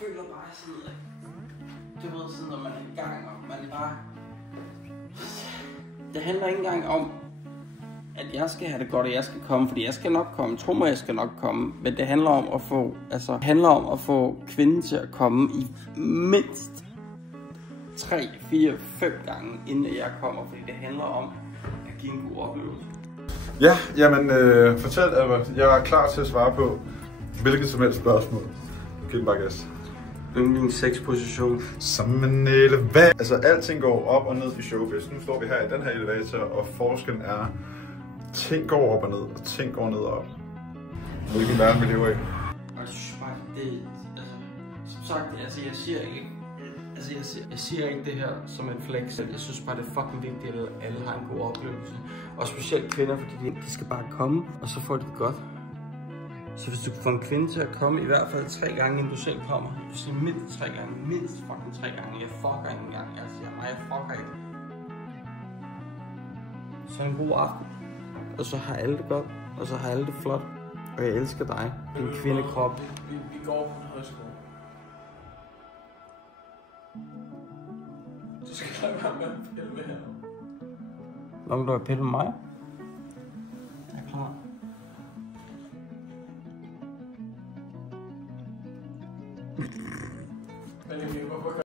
føler bare sådan, at du ved sådan, når man er i gang, og man bare... Det handler ikke engang om, at jeg skal have det godt, og jeg skal komme, fordi jeg skal nok komme. Tro mig, jeg skal nok komme. Men det handler om at få kvinden til at komme i mindst 3, 4, 5 gange, inden jeg kommer, fordi det handler om at give en god oplevelse. Ja, jamen fortæl Albert. Jeg er klar til at svare på hvilket som helst spørgsmål. Giv den bare gas. Yndlings sexposition. Som en elevator. Altså alting går op og ned i showbiz. Nu står vi her i den her elevator, og forskellen er, ting går op og ned, og ting går ned og op. Hvilken verden vi lever i? Jeg synes bare, det altså, som sagt, altså jeg siger ikke, jeg siger ikke det her som en flex. Jeg synes bare, det er fucking vigtigt, at alle har en god oplevelse. Og specielt kvinder, fordi de skal bare komme, og så får de det godt. Så hvis du kan få en kvinde til at komme i hvert fald 3 gange, inden du selv kommer. Du siger mindst 3 gange, mindst fucking 3 gange. Jeg fucker ikke engang, jeg siger mig, jeg fucker ikke. Så en god aften. Og så har alle det godt, og så har alle det flot. Og jeg elsker dig, din kvindekrop. Vi går på en højskole. Du skal lade være med at pille med her. Hvad vil du have pille med mig? Jeg er klar.